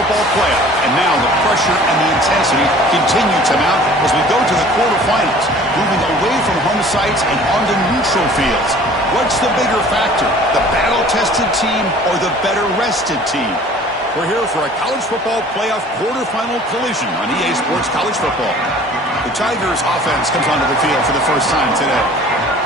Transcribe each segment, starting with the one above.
football playoff. And now the pressure and the intensity continue to mount as we go to the quarterfinals, moving away from home sites and onto neutral fields. What's the bigger factor, the battle-tested team or the better-rested team? We're here for a college football playoff quarterfinal collision on EA Sports College Football. The Tigers offense comes onto the field for the first time today.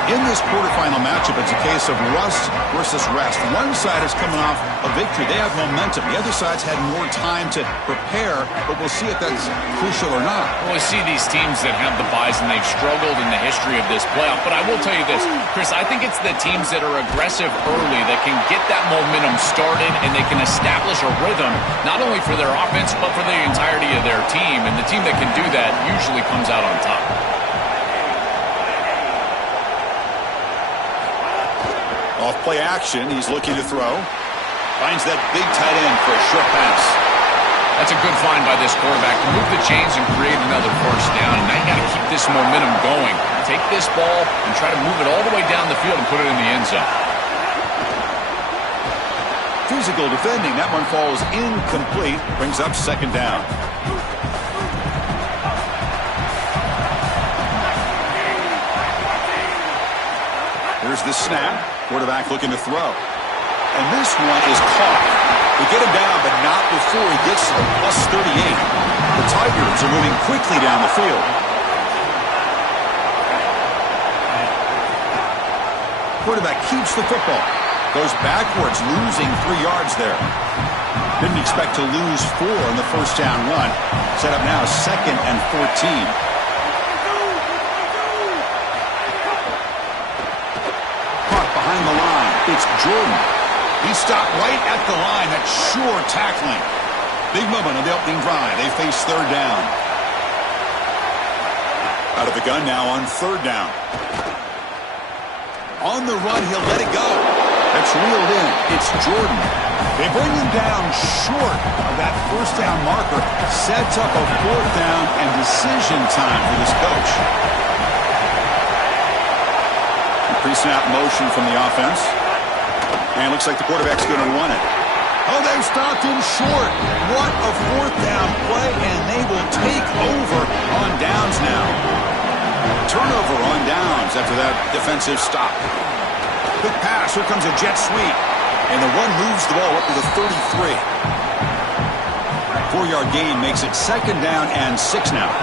In this quarterfinal matchup, it's a case of rust versus rest. One side is coming off a victory. They have momentum. The other side's had more time to prepare, but we'll see if that's crucial or not. Well, we see these teams that have the buys, and they've struggled in the history of this playoff. But I will tell you this, Chris, I think it's the teams that are aggressive early that can get that momentum started, and they can establish a rhythm, not only for their offense, but for the entirety of their team. And the team that can do that usually comes out on top. Off play action, he's looking to throw. Finds that big tight end for a short pass. That's a good find by this quarterback to move the chains and create another first down. And now you got to keep this momentum going. Take this ball and try to move it all the way down the field and put it in the end zone. Physical defending. That one falls incomplete. Brings up second down. Here's the snap. Quarterback looking to throw. And this one is caught. They get him down, but not before he gets to the +38. The Tigers are moving quickly down the field. Quarterback keeps the football. Goes backwards, losing 3 yards there. Didn't expect to lose 4 in the first down run. Set up now 2nd and 14. Behind the line, it's Jordan. He stopped right at the line. That's sure tackling. Big moment on the opening drive. They face third down. Out of the gun now on third down. On the run, he'll let it go. That's reeled in. It's Jordan. They bring him down short of that first down marker. Sets up a fourth down and decision time for this coach. Pre-snap motion from the offense. And looks like the quarterback's going to run it. Oh, they've stopped him short. What a fourth down play, and they will take over on downs now. Turnover on downs after that defensive stop. Quick pass. Here comes a jet sweep. And the one moves the ball up to the 33. 4-yard gain makes it second down and 6 now.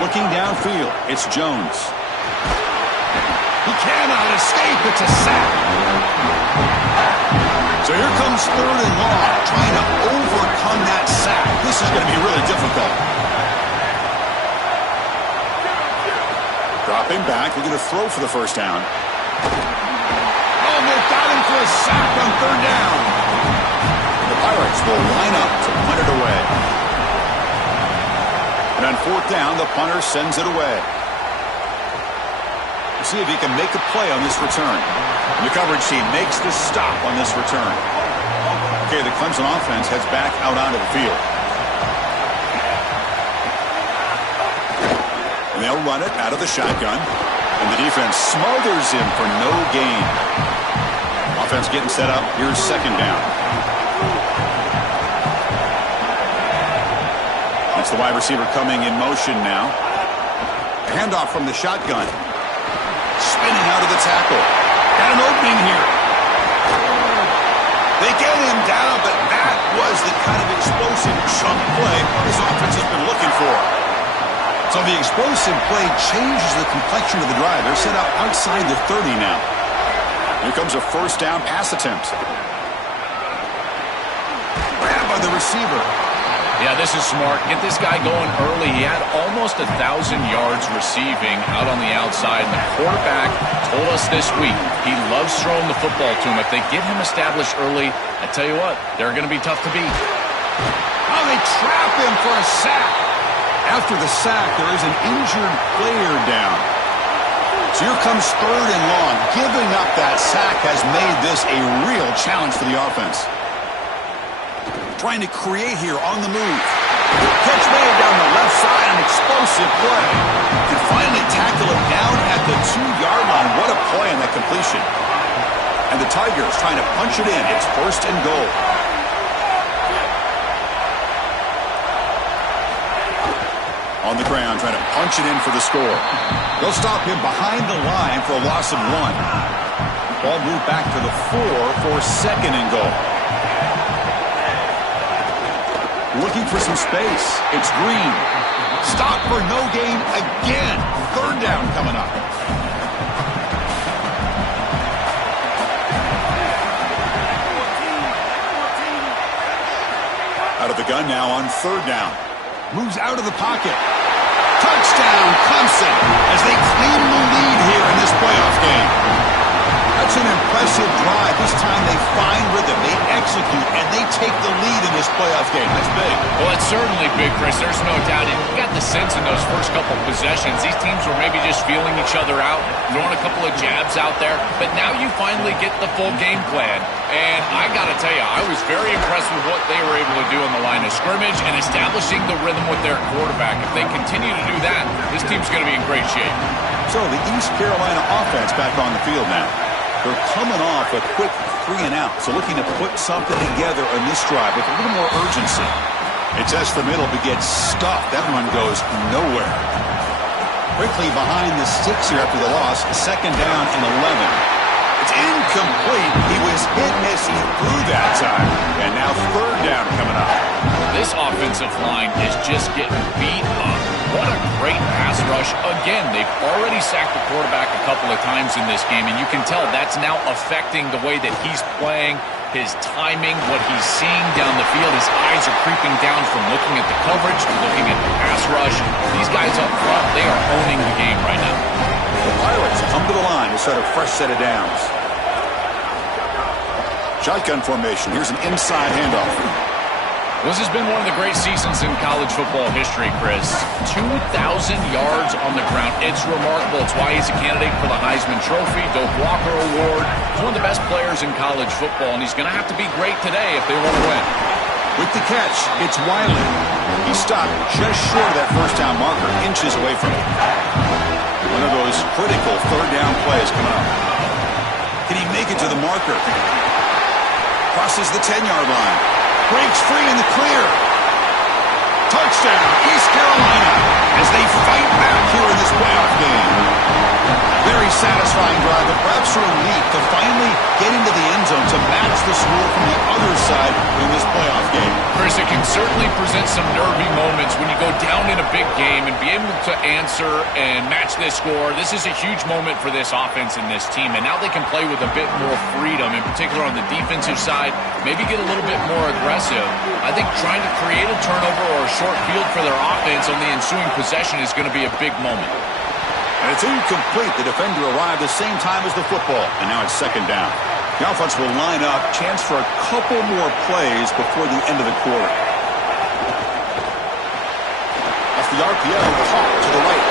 Looking downfield, it's Jones. He cannot escape. It's a sack. So here comes third and long, trying to overcome that sack. This is going to be really difficult. Dropping back, looking to throw for the first down. Oh, they've got him for a sack on third down. The Pirates will line up to punt it away. And on fourth down, the punter sends it away. We'll see if he can make a play on this return. And the coverage team makes the stop on this return. Okay, the Clemson offense heads back out onto the field. And they'll run it out of the shotgun. And the defense smothers him for no gain. Offense getting set up. Here's second down. It's the wide receiver coming in motion now. A handoff from the shotgun. Spinning out of the tackle. Got an opening here. They get him down, but that was the kind of explosive chunk play this offense has been looking for. So the explosive play changes the complexion of the drive. They're set up outside the 30 now. Here comes a first down pass attempt. Grabbed by the receiver. Yeah, this is smart. Get this guy going early. He had almost 1,000 yards receiving out on the outside. And the quarterback told us this week he loves throwing the football to him. If they get him established early, I tell you what, they're going to be tough to beat. Oh, they trap him for a sack. After the sack, there is an injured player down. So here comes third and long. Giving up that sack has made this a real challenge for the offense. Trying to create here on the move. Catch made down the left side, an explosive play. Can finally tackle it down at the 2-yard line. What a play on that completion. And the Tigers trying to punch it in. It's 1st and goal. On the ground, trying to punch it in for the score. They'll stop him behind the line for a loss of 1. Ball moved back to the 4 for 2nd and goal. Looking for some space. It's Green. Stop for no gain again. 3rd down coming up. Out of the gun now on 3rd down. Moves out of the pocket. Touchdown, Clemson, as they claim the lead here in this playoff game. That's an impressive drive. This time they find rhythm, they execute, and they take the lead in this playoff game. That's big. Well, it's certainly big, Chris. There's no doubt. And you got the sense in those first couple of possessions, these teams were maybe just feeling each other out, throwing a couple of jabs out there. But now you finally get the full game plan. And I got to tell you, I was very impressed with what they were able to do on the line of scrimmage and establishing the rhythm with their quarterback. If they continue to do that, this team's going to be in great shape. So the East Carolina offense back on the field now. They're coming off a quick 3 and out, so looking to put something together on this drive with a little more urgency. It's S the middle, but gets stuffed. That run goes nowhere. Quickly behind the sticks here after the loss. 2nd down and 11. It's incomplete. He was hit as he threw that time. And now 3rd down coming up. This offensive line is just getting beat up. What a great pass rush. Again, they've already sacked the quarterback a couple of times in this game, and you can tell that's now affecting the way that he's playing, his timing, what he's seeing down the field. His eyes are creeping down from looking at the coverage to looking at the pass rush. These guys up front, they are owning the game right now. The Pirates come to the line to set a fresh set of downs. Shotgun formation. Here's an inside handoff. This has been one of the great seasons in college football history, Chris. 2,000 yards on the ground. It's remarkable. It's why he's a candidate for the Heisman Trophy, Doak Walker Award. He's one of the best players in college football, and he's going to have to be great today if they want to win. With the catch, it's Wiley. He stopped just short of that 1st down marker, inches away from it. One of those critical 3rd down plays coming up. Can he make it to the marker? Crosses the 10-yard line. Breaks free in the clear. Touchdown, East Carolina, as they fight back here in this playoff game. Very satisfying drive, but perhaps a relief to finally get into the end zone to match the score from the other side in this playoff game. Chris, it can certainly present some nervy moments when you go down in a big game and be able to answer and match this score. This is a huge moment for this offense and this team, and now they can play with a bit more freedom, in particular on the defensive side, maybe get a little bit more aggressive. I think trying to create a turnover or a short field for their offense on the ensuing possession is going to be a big moment. And it's incomplete. The defender arrived the same time as the football, and now it's 2nd down. The offense will line up. Chance for a couple more plays before the end of the quarter. Off the RPO, Hawk to the right.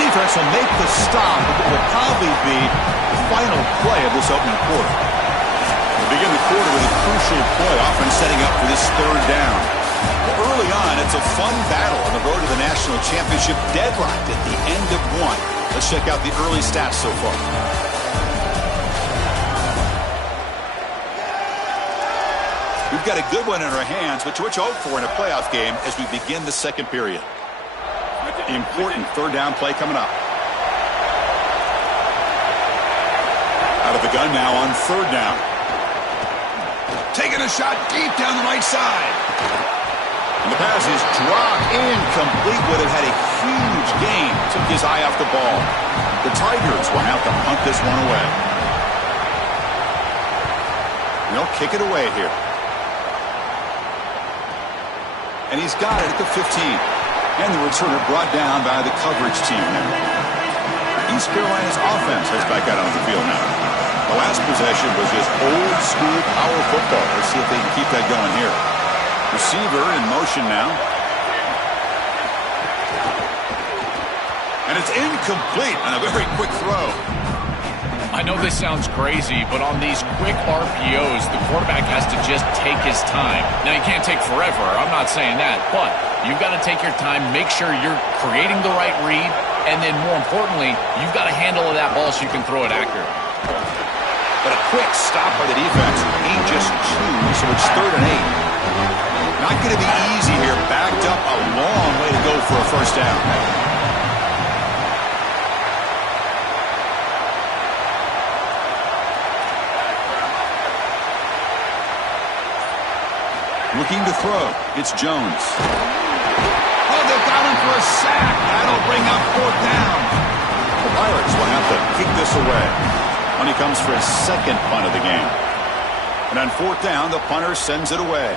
Defense will make the stop, but it will probably be the final play of this opening quarter. We'll begin the quarter with a crucial play, often setting up for this 3rd down. Early on, it's a fun battle on the road to the national championship, deadlocked at the end of 1. Let's check out the early stats so far. We've got a good one in our hands, which what you hope for in a playoff game as we begin the 2nd period. Important 3rd down play coming up. Out of the gun now on 3rd down. Taking a shot deep down the right side. And the pass is dropped incomplete. Would have had a huge gain. Took his eye off the ball. The Tigers will have to punt this one away. They'll kick it away here. And he's got it at the 15. And the returner brought down by the coverage team now. East Carolina's offense is back out on the field now. The last possession was just old school power football. Let's see if they can keep that going here. Receiver in motion now. And it's incomplete on a very quick throw. I know this sounds crazy, but on these quick RPOs, the quarterback has to just take his time. Now, you can't take forever. I'm not saying that. But you've got to take your time, make sure you're creating the right read, and then more importantly, you've got to handle that ball so you can throw it accurately. But a quick stop by the defense. Ain't just 2, so it's 3rd and 8. Not going to be easy here. Backed up a long way to go for a first down. Looking to throw. It's Jones. Oh, they've got him for a sack. That'll bring up 4th down. The Pirates will have to kick this away. When he comes for his 2nd punt of the game. And on 4th down, the punter sends it away.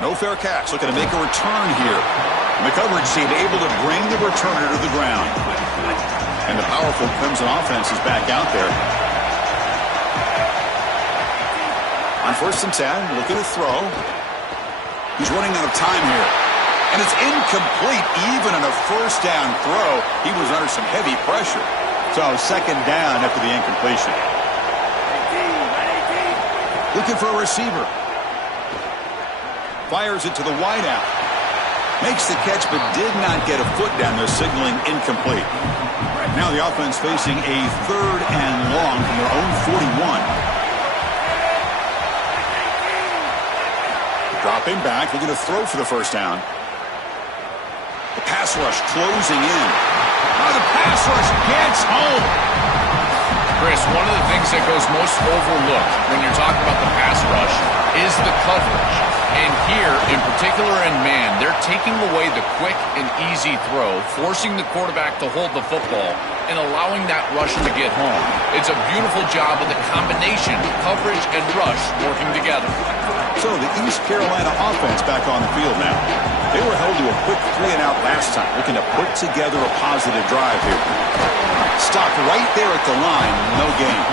No fair catch. Looking to make a return here. And the coverage team able to bring the returner to the ground. And the powerful Clemson offense is back out there. On 1st and 10, looking to throw. He's running out of time here. And it's incomplete even on a first down throw. He was under some heavy pressure. So 2nd down after the incompletion. Looking for a receiver. Fires it to the wideout. Makes the catch but did not get a foot down there, signaling incomplete. Now the offense facing a 3rd and long from their own 41. Dropping back, looking to throw for the first down. The pass rush closing in. Oh, the pass rush gets home. Chris, one of the things that goes most overlooked when you're talking about the pass rush is the coverage. And here, in particular in man, they're taking away the quick and easy throw, forcing the quarterback to hold the football, and allowing that rush to get home. It's a beautiful job of the combination of coverage and rush working together. So the East Carolina offense back on the field now. They were held to a quick 3-and-out last time, looking to put together a positive drive here. Stopped right there at the line, no gain.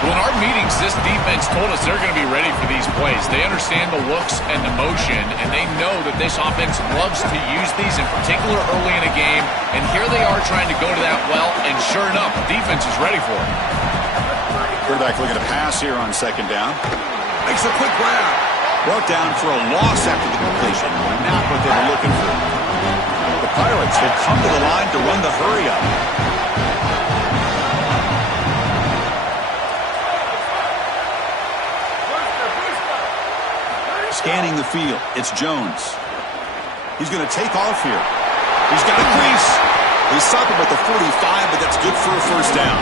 Well, in our meetings, this defense told us they're going to be ready for these plays. They understand the looks and the motion, and they know that this offense loves to use these, in particular early in a game. And here they are trying to go to that well, and sure enough, the defense is ready for it. Quarterback looking to pass here on 2nd down. Makes a quick grab. Brought down for a loss after the completion. Not what they were looking for. The Pirates will come to the line to run the hurry-up. Scanning the field, it's Jones. He's going to take off here. He's got a crease. They stop him at the 45, but that's good for a first down.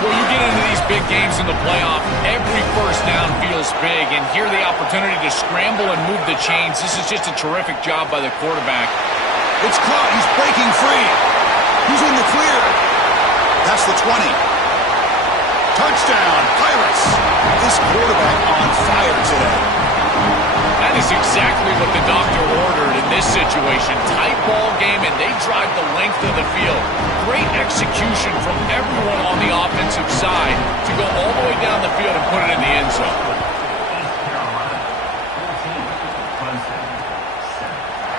Well, you get into these big games in the playoff, every first down feels big, and here the opportunity to scramble and move the chains. This is just a terrific job by the quarterback. It's caught. He's breaking free. He's in the clear. That's the 20. Touchdown, Pirates. This quarterback on fire today. That is exactly what the doctor ordered in this situation. Tight ball game, and they drive the length of the field. Great execution from everyone on the offensive side to go all the way down the field and put it in the end zone.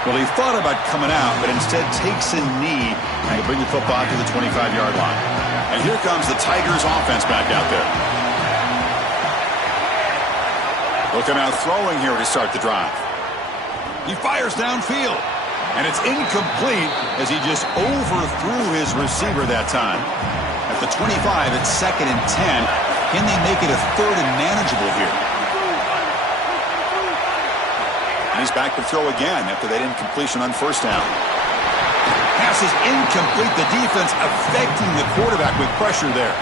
Well, he thought about coming out, but instead takes a knee and bring the football to the 25-yard line. And here comes the Tigers offense back out there. Looking out throwing here to start the drive. He fires downfield. And it's incomplete as he just overthrew his receiver that time. At the 25, it's 2nd and 10. Can they make it a 3rd and manageable here? And he's back to throw again after that incompletion on first down. Pass is incomplete. The defense affecting the quarterback with pressure there.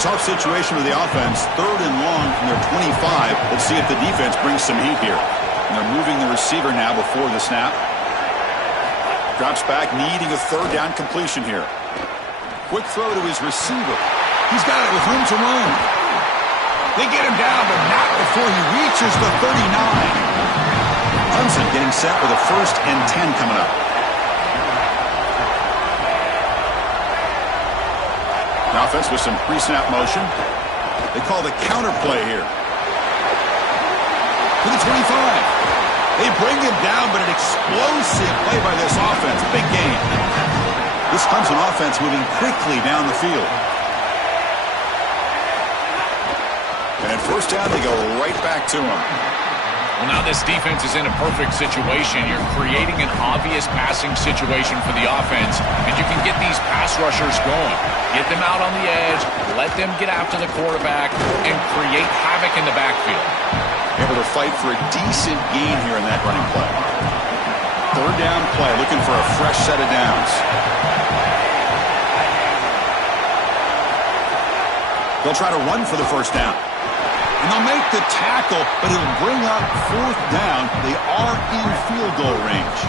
Tough situation with the offense. 3rd and long from their 25. Let's see if the defense brings some heat here. And they're moving the receiver now before the snap. Drops back, needing a 3rd down completion here. Quick throw to his receiver. He's got it with room to run. They get him down, but not before he reaches the 39. Clemson getting set with a 1st and 10 coming up. The offense with some pre-snap motion. They call the counter play here. To the 25. They bring him down, but an explosive play by this offense. Big game. This Clemson offense moving quickly down the field. And at first down, they go right back to him. Well, now this defense is in a perfect situation. You're creating an obvious passing situation for the offense, and you can get these pass rushers going. Get them out on the edge, let them get after the quarterback, and create havoc in the backfield. Able to fight for a decent gain here in that running play. Third down play, looking for a fresh set of downs. They'll try to run for the first down. And they'll make the tackle, but it'll bring up fourth down. They are in field goal range.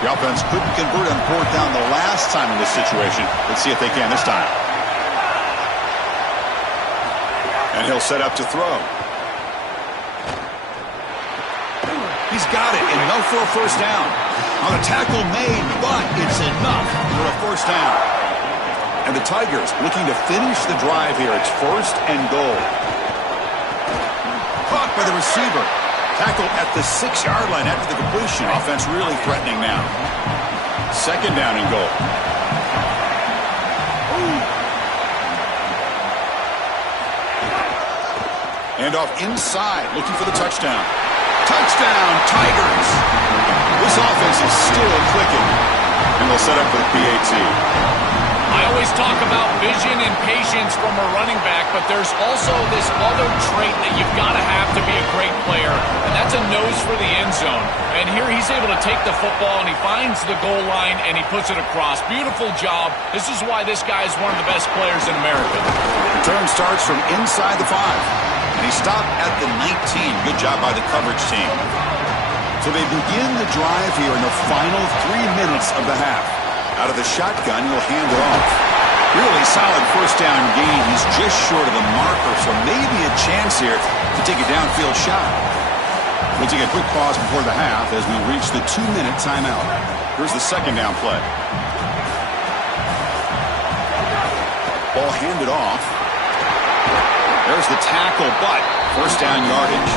The offense couldn't convert on fourth down the last time in this situation. Let's see if they can this time. And he'll set up to throw. He's got it, enough for a first down. On a tackle made, but it's enough for a first down. And the Tigers looking to finish the drive here. It's first and goal. Caught by the receiver. Tackle at the 6-yard line after the completion. Offense really threatening now. Second down and goal. And off inside, looking for the touchdown. Touchdown, Tigers! This offense is still clicking. And they'll set up for the PAT. I always talk about vision and patience from a running back, but there's also this other trait that you've got to have to be a great player, and that's a nose for the end zone. And here he's able to take the football, and he finds the goal line, and he puts it across. Beautiful job. This is why this guy is one of the best players in America. Return starts from inside the 5, and he stopped at the 19. Good job by the coverage team. So they begin the drive here in the final 3 minutes of the half. Out of the shotgun, he'll hand it off. Really solid first down gain. He's just short of the marker, so maybe a chance here to take a downfield shot. We'll take a quick pause before the half as we reach the 2-minute timeout. Here's the second down play. Ball handed off. There's the tackle, but first down yardage.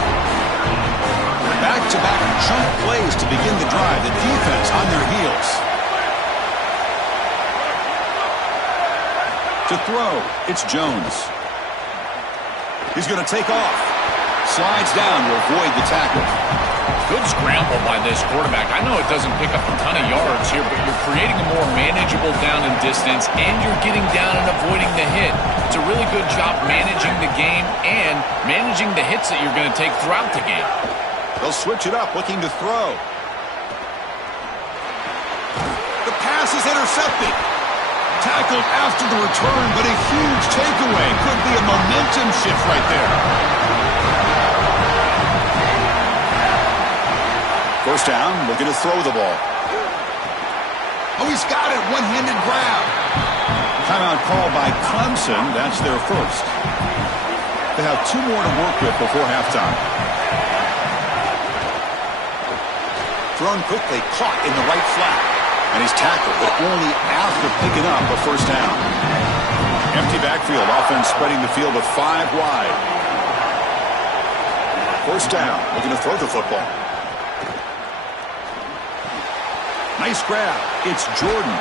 Back-to-back chunk plays to begin the drive. The defense on their heels. To throw, it's Jones. He's going to take off. Slides down to avoid the tackle. Good scramble by this quarterback. I know it doesn't pick up a ton of yards here, but you're creating a more manageable down and distance, and you're getting down and avoiding the hit. It's a really good job managing the game and managing the hits that you're going to take throughout the game. They'll switch it up, looking to throw. The pass is intercepted. Tackled after the return, but a huge takeaway. Could be a momentum shift right there. First down, looking to throw the ball. Oh, he's got it. One-handed grab. Timeout called by Clemson. That's their first. They have 2 more to work with before halftime. Thrown quickly, caught in the right flat. And he's tackled, but only after picking up a first down. Empty backfield, offense spreading the field with 5 wide. First down, looking to throw the football. Nice grab. It's Jordan.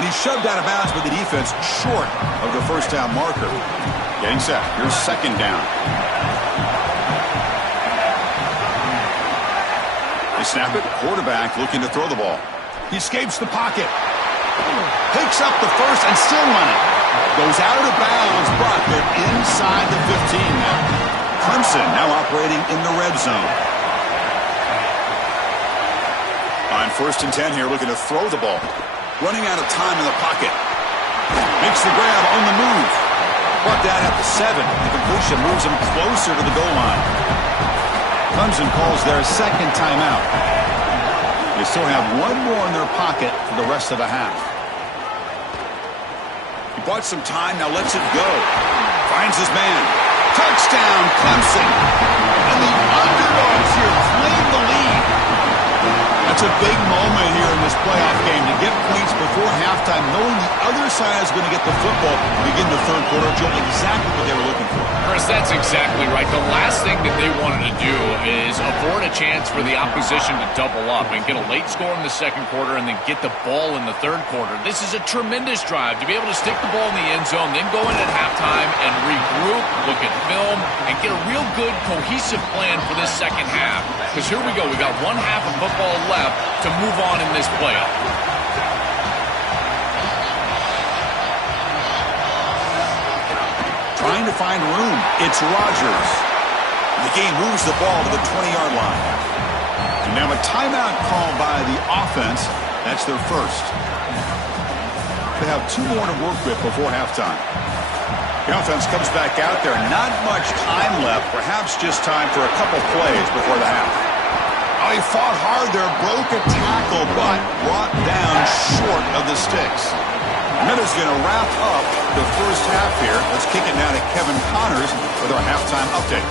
And he's shoved out of bounds with the defense short of the first down marker. Getting set. Here's second down. They snap it. Quarterback looking to throw the ball. He escapes the pocket. Picks up the first and still running. Goes out of bounds, but they're inside the 15 now. Clemson now operating in the red zone. On first and 10 here, looking to throw the ball. Running out of time in the pocket. Makes the grab on the move. Brought that at the 7. The completion moves him closer to the goal line. Clemson calls their second timeout. They still have 1 more in their pocket for the rest of the half. He bought some time, now lets it go. Finds his man. Touchdown, Clemson. And the underdogs here claim the lead. A It's a big moment here in this playoff game to get points before halftime, knowing the other side is going to get the football to begin the third quarter. Joe, exactly what they were looking for. Chris, that's exactly right. The last thing that they wanted to do is avoid a chance for the opposition to double up and get a late score in the second quarter and then get the ball in the third quarter. This is a tremendous drive to be able to stick the ball in the end zone, then go in at halftime and regroup, look at film, and get a real good cohesive plan for this second half. Because here we go. We got one half of football left to move on in this playoff. Trying to find room. It's Rodgers. The game moves the ball to the 20-yard line. And now a timeout call by the offense. That's their first. They have 2 more to work with before halftime. The offense comes back out there. Not much time left. Perhaps just time for a couple plays before the half. Oh, he fought hard there. Broke a tackle, but brought down short of the sticks. Minutes going to wrap up the first half here. Let's kick it now to Kevin Connors with our halftime update.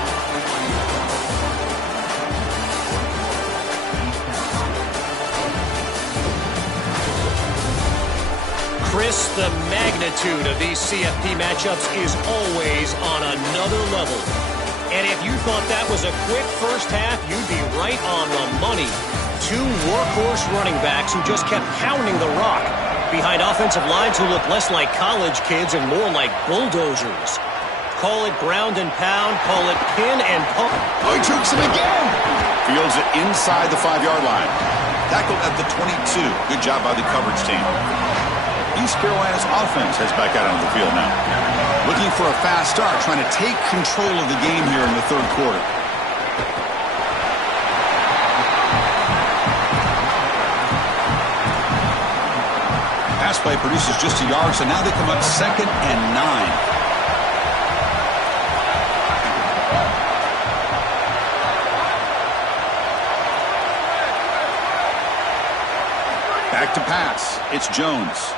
Chris, the magnitude of these CFP matchups is always on another level. And if you thought that was a quick first half, you'd be right on the money. 2 workhorse running backs who just kept pounding the rock behind offensive lines who look less like college kids and more like bulldozers. Call it ground and pound, call it pin and pump. Oh, he jukes him again. Fields it inside the 5-yard line. Tackled at the 22. Good job by the coverage team. East Carolina's offense heads back out onto the field now. Looking for a fast start, trying to take control of the game here in the third quarter. Pass play produces just a yard, so now they come up 2nd and 9. Back to pass. It's Jones.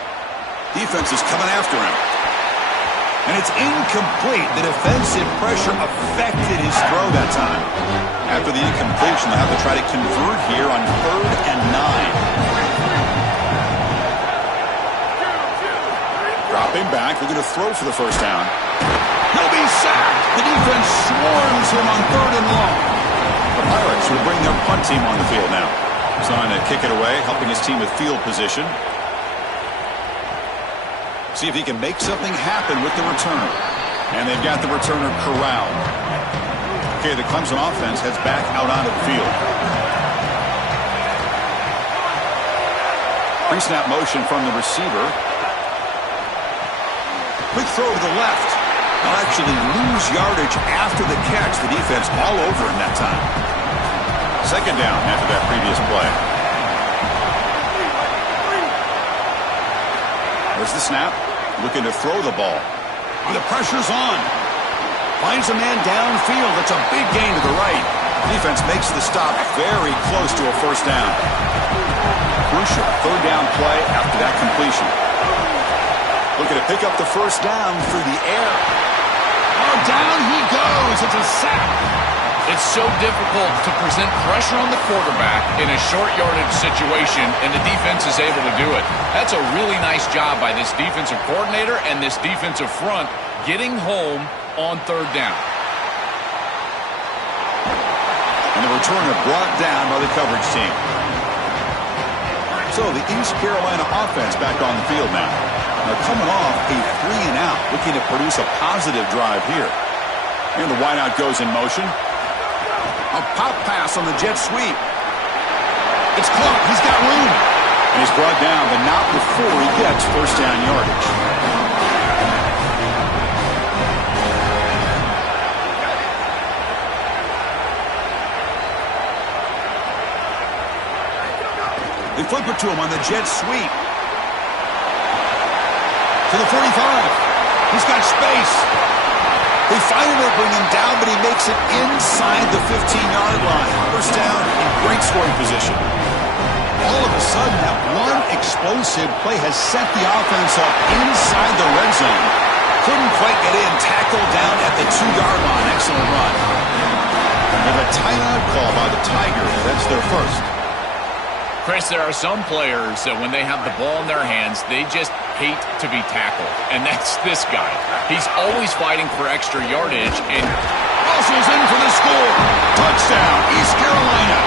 Defense is coming after him. And it's incomplete. The defensive pressure affected his throw that time. After the incompletion, they'll have to try to convert here on 3rd and 9. Dropping back. They're going to throw for the first down. He'll be sacked. The defense swarms him on 3rd and long. The Pirates will bring their punt team on the field now. Trying to kick it away, helping his team with field position. See if he can make something happen with the returner. And they've got the returner corralled. Okay, the Clemson offense heads back out onto the field. Pre-snap motion from the receiver. Quick throw to the left. They'll actually lose yardage after the catch. The defense all over him that time. 2nd down after that previous play. There's the snap. Looking to throw the ball. And the pressure's on. Finds a man downfield. That's a big gain to the right. Defense makes the stop very close to a first down. Crucial 3rd down play after that completion. Looking to pick up the first down through the air. Oh, down he goes. It's a sack. It's so difficult to present pressure on the quarterback in a short yardage situation, and the defense is able to do it. That's a really nice job by this defensive coordinator and this defensive front getting home on 3rd down. And the returner brought down by the coverage team. So the East Carolina offense back on the field now. They're coming off a 3-and-out, looking to produce a positive drive here. And the wideout goes in motion. A pop pass on the jet sweep. It's caught. He's got room. And he's brought down, but not before he gets first down yardage. They flip it to him on the jet sweep. To the 45. He's got space. They finally bring him down, but he makes it inside the 15-yard line. First down in great scoring position. All of a sudden, that one explosive play has set the offense up inside the red zone. Couldn't quite get in. Tackled down at the 2-yard line. Excellent run. And a timeout call by the Tigers. That's their first. Chris, there are some players that when they have the ball in their hands, they just hate to be tackled. And that's this guy. He's always fighting for extra yardage and Russell's in for the score. Touchdown, East Carolina.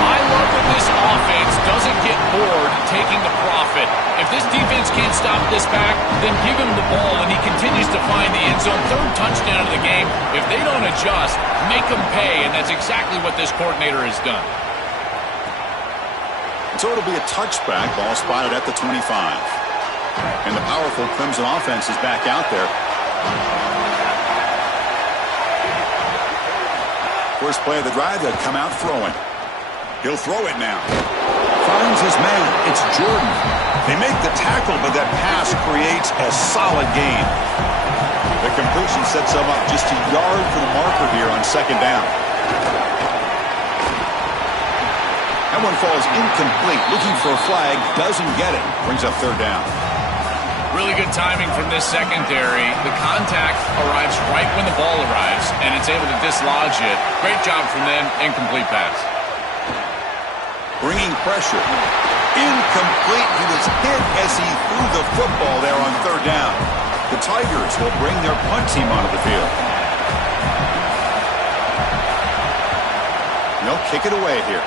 I love that this offense doesn't get bored taking the profit. If this defense can't stop this back, then give him the ball, and he continues to find the end zone. Third touchdown of the game. If they don't adjust, make them pay, and that's exactly what this coordinator has done. So it'll be a touchback, ball spotted at the 25. And the powerful Clemson offense is back out there. First play of the drive, they'll come out throwing. He'll throw it now. Finds his man. It's Jordan. They make the tackle, but that pass creates a solid gain. The completion sets them up just a yard for the marker here on second down. That one falls incomplete. Looking for a flag. Doesn't get it. Brings up third down. Really good timing from this secondary. The contact arrives right when the ball arrives, and it's able to dislodge it. Great job from them. Incomplete pass. Bringing pressure. Incomplete. He was hit as he threw the football there on third down. The Tigers will bring their punt team onto the field. They'll kick it away here.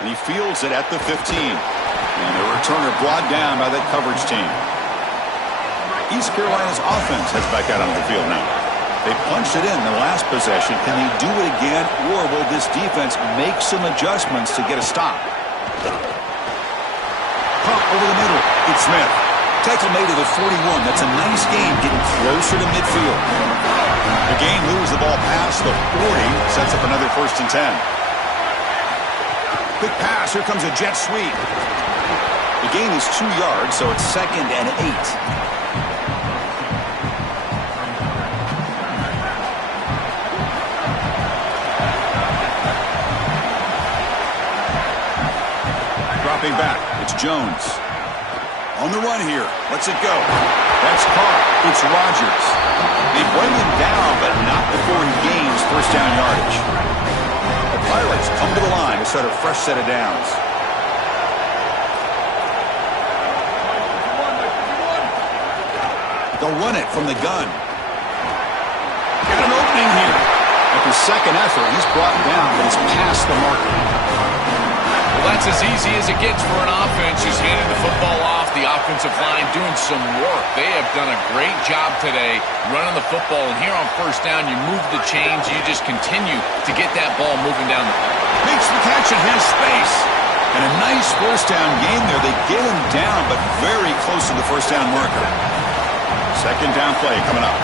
And he fields it at the 15. And the returner brought down by that coverage team. East Carolina's offense heads back out onto the field now. They punched it in the last possession. Can they do it again, or will this defense make some adjustments to get a stop? Pop over the middle. It's Smith. Tackle made to the 41. That's a nice gain, getting closer to midfield. The game moves the ball past the 40. Sets up another 1st and 10. Quick pass. Here comes a jet sweep. The gain is 2 yards, so it's 2nd and 8. Dropping back. It's Jones. On the run here. Lets it go. That's caught. It's Rodgers. They bring him down, but not before he gains first down yardage. The Pirates come to the line to start a fresh set of downs. They'll run it from the gun. Got an opening here. After second effort, he's brought down, but he's past the marker. Well, that's as easy as it gets for an offense who's handing the football off. The offensive line doing some work. They have done a great job today running the football. And here on first down, you move the chains. You just continue to get that ball moving down the field. Makes the catch and has space. And a nice first down gain there. They get him down, but very close to the first down marker. Second down play coming up.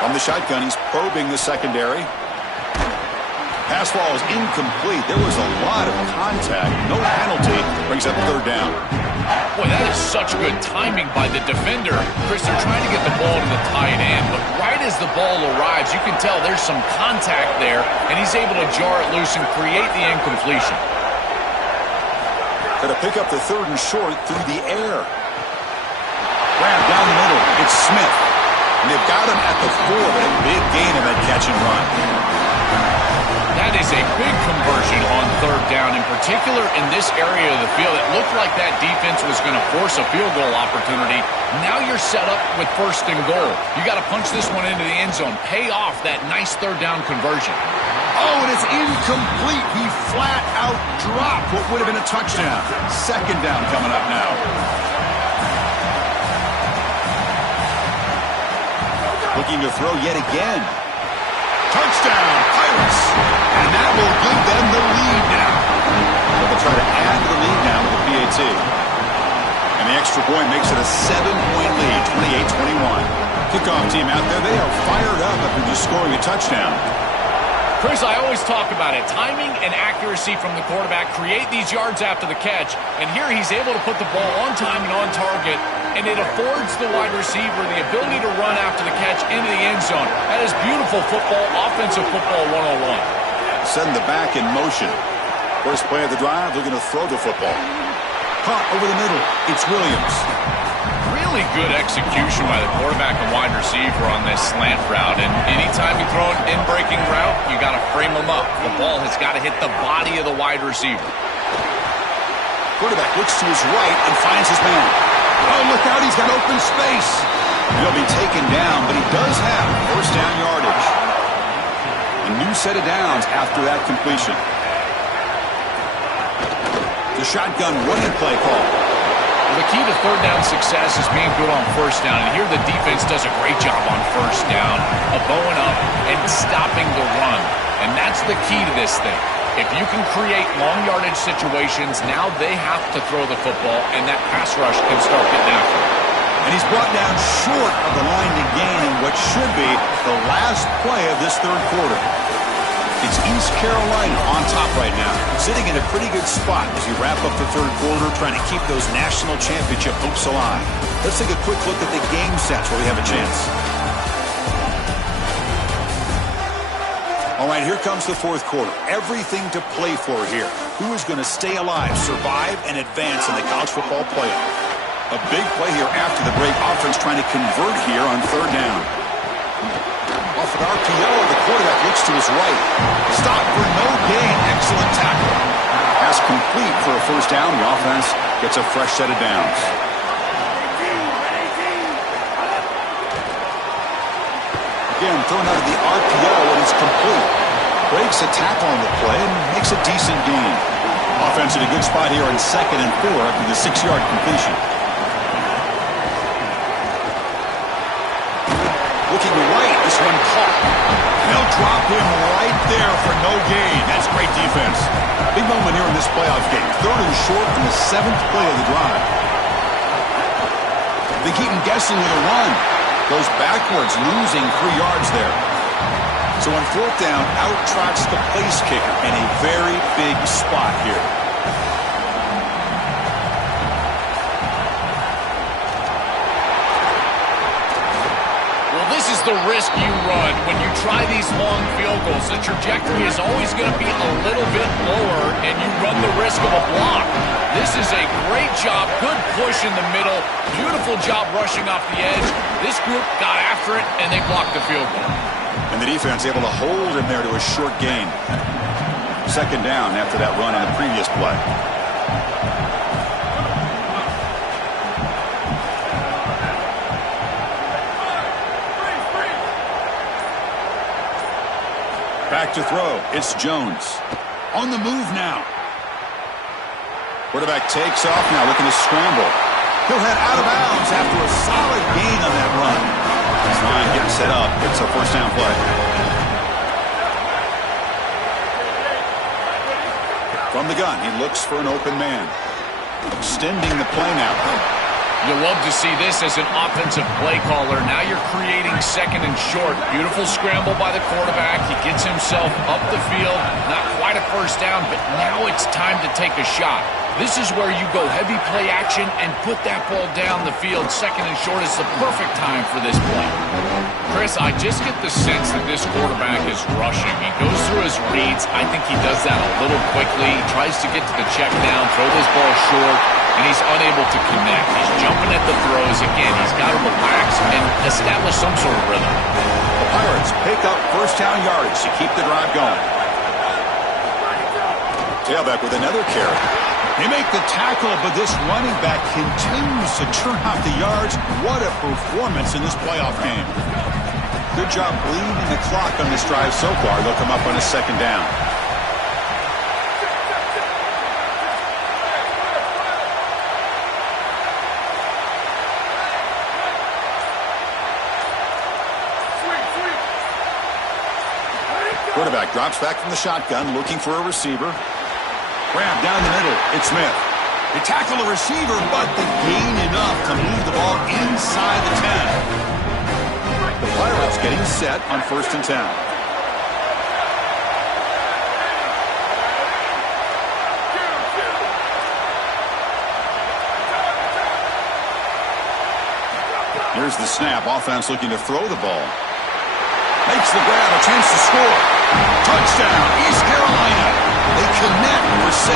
From the shotgun, he's probing the secondary. Pass ball is incomplete. There was a lot of contact. No penalty. Brings up third down. Boy, that is such good timing by the defender. Chris, they're trying to get the ball to the tight end, but right as the ball arrives, you can tell there's some contact there, and he's able to jar it loose and create the incompletion. Got to pick up the 3rd and short through the air. Grab down the middle. It's Smith. And they've got him at the 4, but a big gain in that catch and run. That is a big conversion on third down, in particular in this area of the field. It looked like that defense was going to force a field goal opportunity. Now you're set up with 1st and goal. You got to punch this one into the end zone. Pay off that nice third down conversion. Oh, and it's incomplete. He flat out dropped what would have been a touchdown. Second down coming up now. Looking to throw yet again. Touchdown, Pirates. And that will give them the lead now. They'll try to add to the lead now with the PAT. And the extra point makes it a 7-point lead, 28-21. Kickoff team out there, they are fired up after just scoring a touchdown. Chris, I always talk about it. Timing and accuracy from the quarterback create these yards after the catch. And here he's able to put the ball on time and on target. And it affords the wide receiver the ability to run after the catch into the end zone. That is beautiful football, offensive football 101. Send the back in motion. First play of the drive, looking to throw the football. caught over the middle. It's Williams. Really good execution by the quarterback and wide receiver on this slant route. And anytime you throw an in-breaking route, you got to frame them up. The ball has got to hit the body of the wide receiver. Quarterback looks to his right and finds his man. Oh, look out, he's got open space. He'll be taken down, but he does have first down yardage. A new set of downs after that completion. The shotgun running play call. Well, the key to third down success is being good on first down. And here the defense does a great job on first down of bowing up and stopping the run. And that's the key to this thing. If you can create long yardage situations, now they have to throw the football, and that pass rush can start getting after it. And he's brought down short of the line to gain in what should be the last play of this third quarter. It's East Carolina on top right now, sitting in a pretty good spot as you wrap up the third quarter, trying to keep those national championship hopes alive. Let's take a quick look at the game sets where we have a chance. All right, here comes the fourth quarter. Everything to play for here. Who is going to stay alive, survive, and advance in the college football playoff? A big play here after the break. Offense trying to convert here on third down. Off an RPO, the quarterback looks to his right. Stop for no gain. Excellent tackle. Pass complete for a first down. The offense gets a fresh set of downs. Again, thrown out of the RPO, and it's complete. Breaks a tackle on the play and makes a decent gain. Offense in a good spot here on 2nd and 4 after the 6-yard completion. Looking right, this one caught. They'll drop him right there for no gain. That's great defense. Big moment here in this playoff game. 3rd and short from the 7th play of the drive. They keep him guessing with a run. Goes backwards, losing 3 yards there. So on 4th down, out trots the place kicker in a very big spot here. Well, this is the risk you run when you try these long field goals. The trajectory is always going to be a little bit lower, and you run the risk of a block. This is a great job. Good push in the middle. Beautiful job rushing off the edge. This group got after it, and they blocked the field goal. And the defense able to hold him there to a short gain. 2nd down after that run in the previous play. Back to throw. It's Jones. On the move now. Quarterback takes off now, looking to scramble. He'll head out of bounds after a solid gain on that run. His line getting set up. It's a first down play. From the gun, he looks for an open man. Extending the play now. You love to see this as an offensive play caller. Now you're creating 2nd and short. Beautiful scramble by the quarterback. He gets himself up the field. Not quite a first down, but now it's time to take a shot. This is where you go heavy play action and put that ball down the field. 2nd and short is the perfect time for this play. Chris, I just get the sense that this quarterback is rushing. He goes through his reads. I think he does that a little quickly. He tries to get to the check down, throw this ball short, and he's unable to connect. He's jumping at the throws. Again, he's got to relax and establish some sort of rhythm. The Pirates pick up first down yardage to keep the drive going. Tailback with another carry. They make the tackle, but this running back continues to churn out the yards. What a performance in this playoff game. Good job bleeding the clock on this drive so far. They'll come up on a 2nd down. Quarterback drops back from the shotgun, looking for a receiver. Grab down the middle. It's Smith. They tackle the receiver, but they gain enough to move the ball inside the 10. The Pirates getting set on 1st and 10. Here's the snap. Offense looking to throw the ball. Makes the grab, a chance to score. Touchdown, East Carolina. They connect for 6.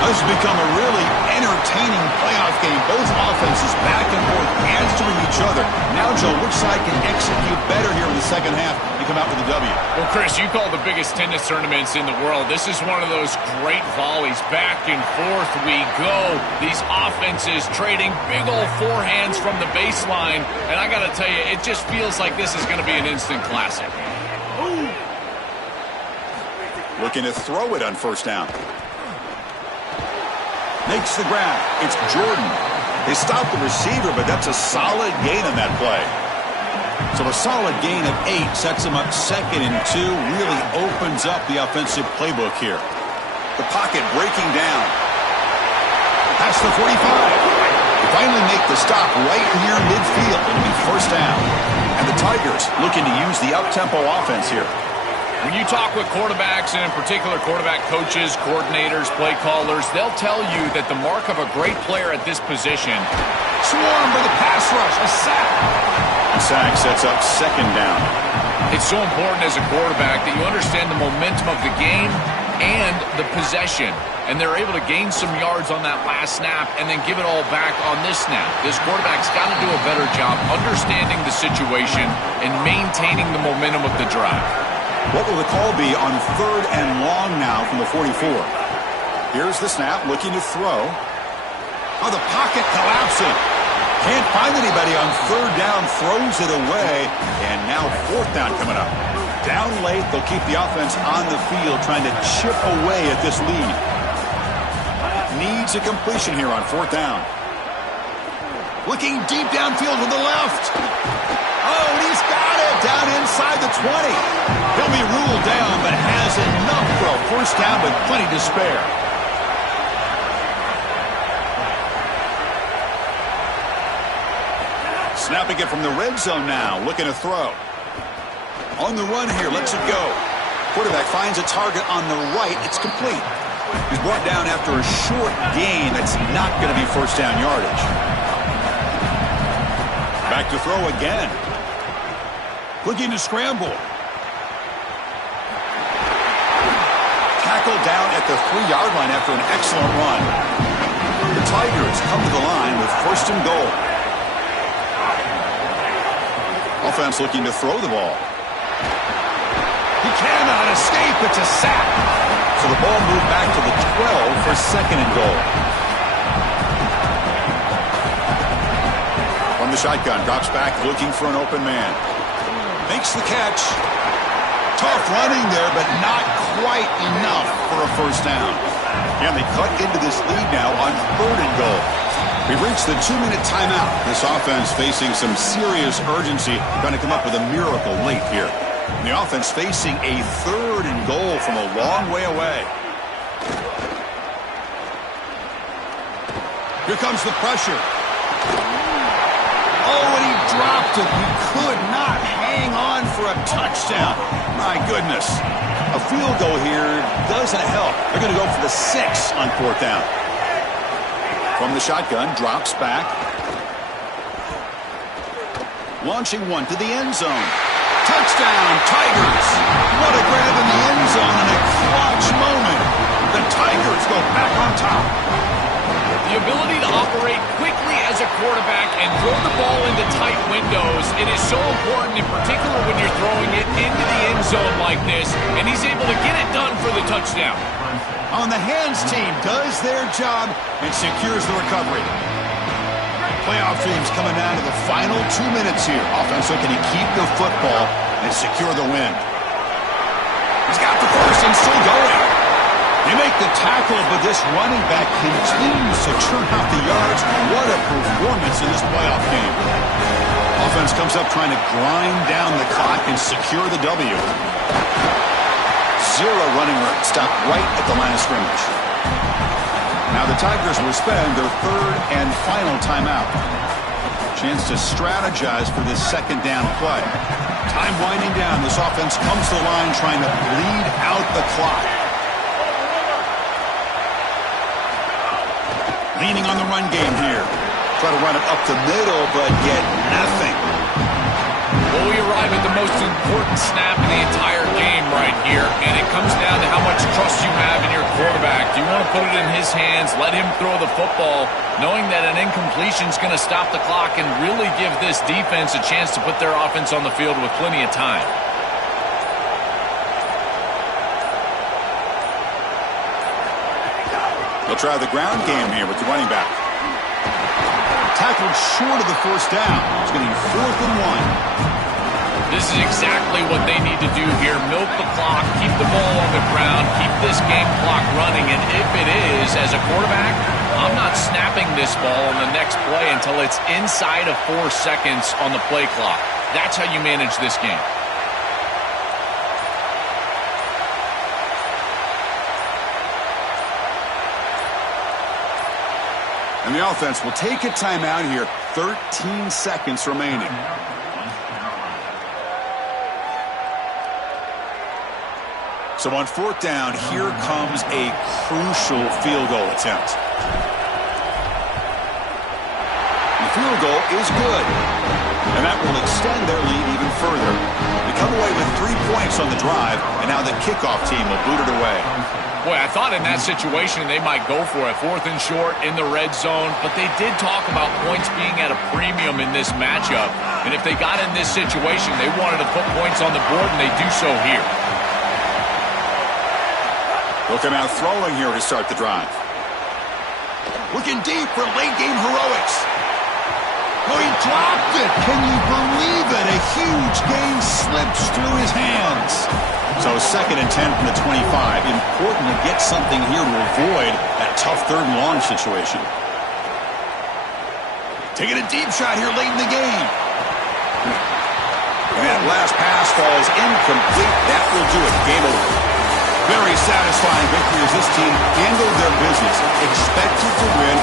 A This has become a really entertaining playoff game. Both offenses back and forth, answering each other. Now, Joe, which side can execute better here in the second half and come out with a W? Well, Chris, you call the biggest tennis tournaments in the world. This is one of those great volleys. Back and forth we go. These offenses trading big old forehands from the baseline. And I got to tell you, it just feels like this is going to be an instant classic. Looking to throw it on first down. Makes the grab. It's Jordan. They stopped the receiver, but that's a solid gain on that play. So a solid gain of 8 sets him up 2nd and 2. Really opens up the offensive playbook here. The pocket breaking down. Past the 45. They finally make the stop right near midfield. It'll be first down. And the Tigers looking to use the up-tempo offense here. When you talk with quarterbacks, and in particular quarterback coaches, coordinators, play callers, they'll tell you that the mark of a great player at this position. Swarm for the pass rush, a sack. The sack sets up 2nd down. It's so important as a quarterback that you understand the momentum of the game and the possession. And they're able to gain some yards on that last snap and then give it all back on this snap. This quarterback's got to do a better job understanding the situation and maintaining the momentum of the drive. What will the call be on 3rd and long now from the 44? Here's the snap, looking to throw. Oh, the pocket collapsing. Can't find anybody on 3rd down, throws it away. And now 4th down coming up. Down late, they'll keep the offense on the field, trying to chip away at this lead. Needs a completion here on 4th down. Looking deep downfield to the left. Oh, and he's got it down inside the 20. He'll be ruled down, but has enough for a first down with plenty to spare. Snapping it from the red zone now, looking to throw. On the run here, lets it go. Quarterback finds a target on the right. It's complete. He's brought down after a short gain. That's not going to be first down yardage. Back to throw again. Looking to scramble. Tackled down at the 3-yard line after an excellent run. The Tigers come to the line with 1st and goal. Offense looking to throw the ball. He cannot escape. It's a sack. So the ball moved back to the 12 for 2nd and goal. From the shotgun, drops back looking for an open man. Makes the catch. Tough running there, but not quite enough for a first down. And they cut into this lead now on 3rd and goal. We've reached the 2-minute timeout. This offense facing some serious urgency, trying to come up with a miracle late here. And the offense facing a 3rd and goal from a long way away. Here comes the pressure. Oh, and he dropped it. He could not hang on for a touchdown. My goodness. A field goal here doesn't help. They're going to go for the 6 on 4th down. From the shotgun, drops back. Launching one to the end zone. Touchdown, Tigers. What a grab in the end zone in a clutch moment. The Tigers go back on top. The ability to operate quickly as a quarterback and throw the ball into tight windows, it is so important, in particular when you're throwing it into the end zone like this, and he's able to get it done for the touchdown. On the hands team does their job and secures the recovery. Playoff teams coming down to the final 2 minutes here. Offense looking to keep the football and secure the win. He's got the first and still going. They make the tackle, but this running back continues to churn out the yards. What a performance in this playoff game. Offense comes up trying to grind down the clock and secure the W. 0 running room, stopped right at the line of scrimmage. Now the Tigers will spend their 3rd and final timeout. Chance to strategize for this 2nd down play. Time winding down. This offense comes to the line trying to bleed out the clock. Leaning on the run game here. Try to run it up the middle, but get nothing. Well, we arrive at the most important snap in the entire game right here, and it comes down to how much trust you have in your quarterback. Do you want to put it in his hands, let him throw the football, knowing that an incompletion is going to stop the clock and really give this defense a chance to put their offense on the field with plenty of time? They'll try the ground game here with the running back. Tackled short of the first down. It's going to be 4th and 1. This is exactly what they need to do here. Milk the clock, keep the ball on the ground, keep this game clock running. And if it is, as a quarterback, I'm not snapping this ball on the next play until it's inside of 4 seconds on the play clock. That's how you manage this game. And the offense will take a timeout here. 13 seconds remaining. So on 4th down, here comes a crucial field goal attempt. The field goal is good. And that will extend their lead even further. They come away with 3 points on the drive, and now the kickoff team will boot it away. Boy, I thought in that situation they might go for it. 4th and short in the red zone. But they did talk about points being at a premium in this matchup. And if they got in this situation, they wanted to put points on the board, and they do so here. They'll come out throwing here to start the drive. Looking deep for late-game heroics. Oh, he dropped it. Can you believe it? A huge gain slips through his hands. So 2nd and 10 from the 25. Important to get something here to avoid that tough 3rd and long situation. Taking a deep shot here late in the game. And that last pass falls incomplete. That will do it. Game over. Very satisfying victory as this team handled their business. Expected to win.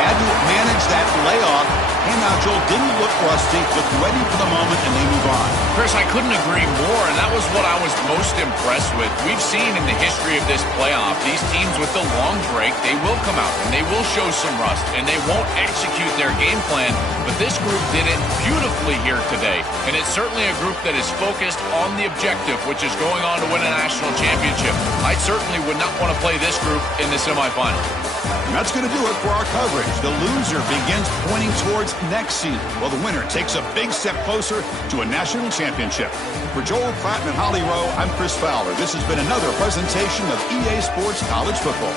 Had to manage that layoff. Came out, Joel, didn't look rusty, looked ready for the moment, and they move on. Chris, I couldn't agree more, and that was what I was most impressed with. We've seen in the history of this playoff, these teams with the long break, they will come out, and they will show some rust, and they won't execute their game plan, but this group did it beautifully here today, and it's certainly a group that is focused on the objective, which is going on to win a national championship. I certainly would not want to play this group in the semifinal. And that's going to do it for our coverage. The loser begins pointing towards next season, while the winner takes a big step closer to a national championship. For Joel Platt and Holly Rowe, I'm Chris Fowler. This has been another presentation of EA Sports College Football.